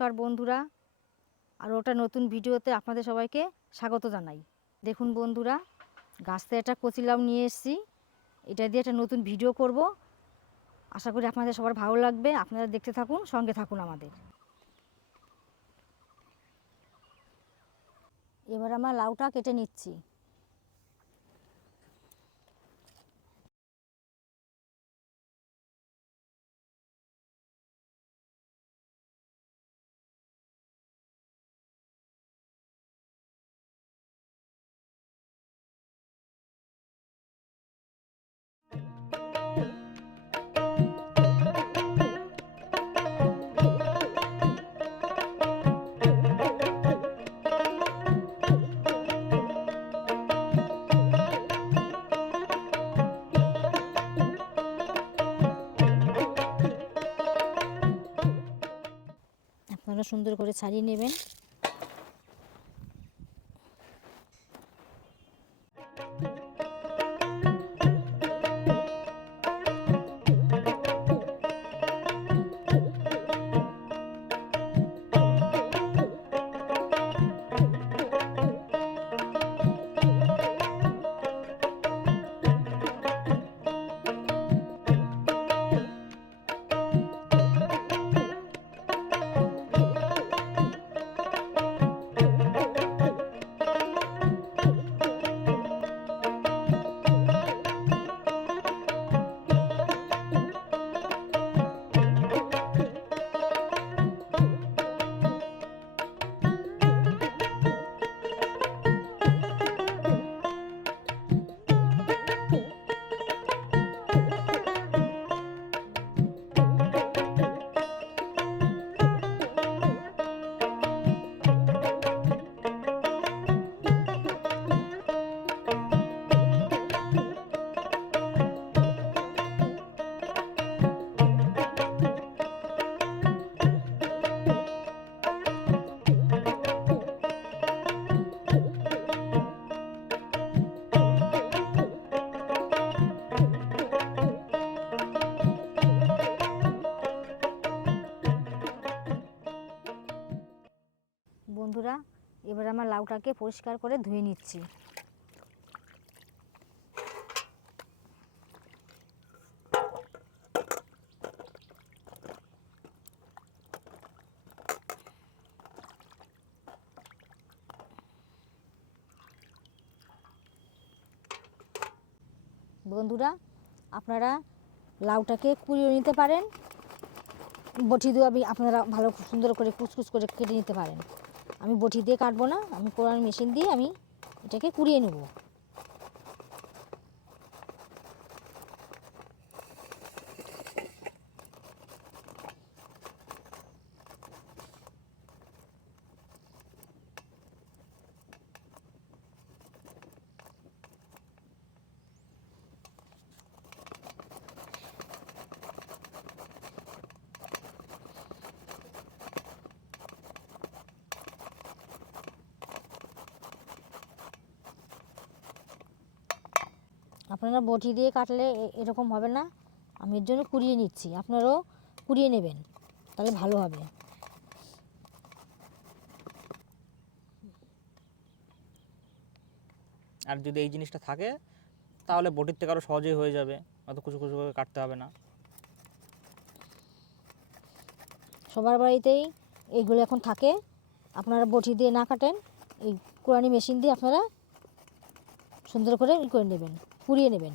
নমস্কার বন্ধুরা। আর ওটা নতুন ভিডিওতে আপনাদের সবাইকে স্বাগত জানাই। দেখুন বন্ধুরা গাছ থেকে একটা কচি লাউ নিয়ে এসেছি। এটা দিয়ে একটা নতুন ভিডিও করব। আশা করি আপনাদের সবার ভালো লাগবে। আপনারা দেখতে থাকুন, সঙ্গে থাকুন আমাদের। এবার আমরা লাউটা কেটে নিচ্ছি। আপনারা সুন্দর করে ছাড়িয়ে নেবেন। লাউটাকে পরিষ্কার করে ধুয়ে নিচ্ছি। বন্ধুরা, আপনারা লাউটাকে কুড়িয়ে নিতে পারেন। বটি দিয়ে আপনারা ভালো সুন্দর করে কুচকুচ করে কেটে নিতে পারেন। আমি বটি দিয়ে কাটবো না আমি কোরআন মেশিন দিয়ে আমি এটাকে কুড়িয়ে নেব। আপনারা বটি দিয়ে কাটলে এরকম হবে না। আমি এর জন্য কুড়িয়ে নিচ্ছি। আপনারাও কুড়িয়ে নেবেন তাহলে ভালো হবে। আর যদি এই জিনিসটা থাকে তাহলে বটির থেকে আরও সহজেই হয়ে যাবে। অত কুচু কুচু করে কাটতে হবে না। সবার বাড়িতেই এইগুলো এখন থাকে। আপনারা বটি দিয়ে না কাটেন এই কোরআনি মেশিন দিয়ে আপনারা সুন্দর করে ই করে নেবেন। কুড়িয়ে নেবেন।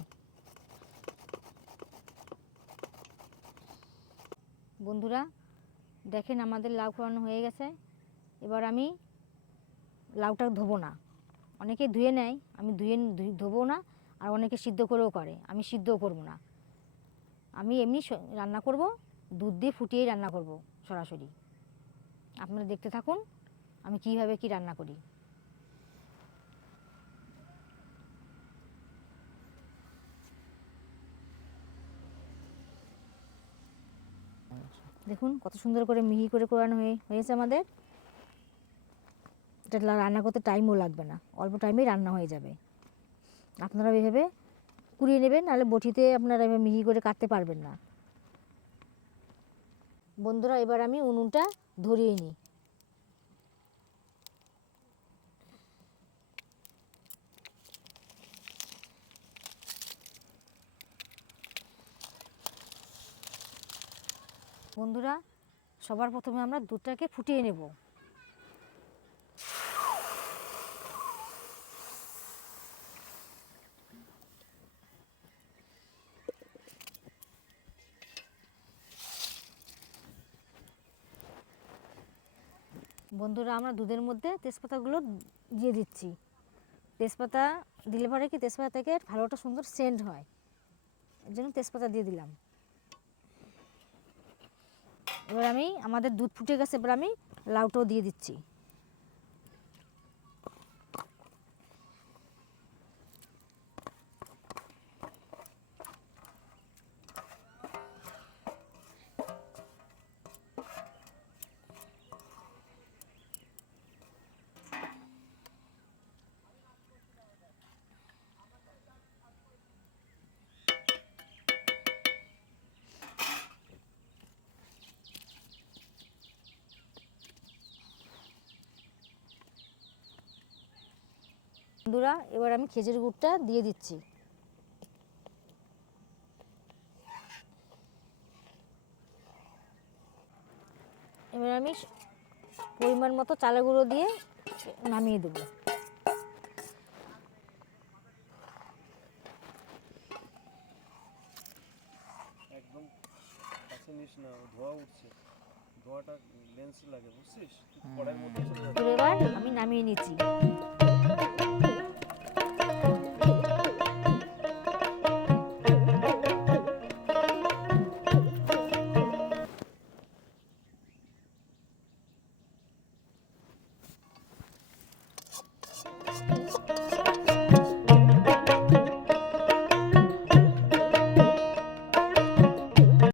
বন্ধুরা, দেখেন আমাদের লাউ কোরানো হয়ে গেছে। এবার আমি লাউটা ধোবো না। অনেকে ধুয়ে নেয়, আমি ধুয়ে ধোবো না, আর অনেকে সিদ্ধ করেও করে। আমি সিদ্ধও করব না। আমি এমনি রান্না করব, দুধ দিয়ে ফুটিয়েই রান্না করব সরাসরি। আপনারা দেখতে থাকুন, আমি কীভাবে কি রান্না করি। দেখুন, কত সুন্দর করে মিহি করে কোরানো হয়ে, হয়েছে আমাদের। এটা রান্না করতে টাইমও লাগবে না। অল্প টাইমেই রান্না হয়ে যাবে। আপনারা এভাবে কুড়িয়ে নেবেন, নাহলে বটিতে আপনারা এভাবে মিহি করে কাটতে পারবেন না। বন্ধুরা, এবার আমি উনুনটা ধরিয়ে নিই। বন্ধুরা, সবার প্রথমে আমরা দুধটাকে ফুটিয়ে নেব। বন্ধুরা, আমরা দুধের মধ্যে তেজপাতাগুলো দিয়ে দিচ্ছি। তেজপাতা দিলে পরে কি তেজপাতা থেকে ভালো একটা সুন্দর সেন্ট হয়। এর জন্য তেজপাতা দিয়ে দিলাম। এবার আমি আমাদের দুধ ফুটে গেছে এবার আমি লাউটাও দিয়ে দিচ্ছি। বন্ধুরা এবার আমি খেজুর গুড়টা দিয়ে দিচ্ছি। এবার আমি পরিমাণ মতো চালের গুঁড়ো দিয়ে নামিয়ে দেবো। একদম না ধোয়া উঠছে। ধোয়াটা লেন্স লাগে বুঝছিস? কড়াইয়ের মধ্যে এবার আমি নামিয়ে নিচ্ছি।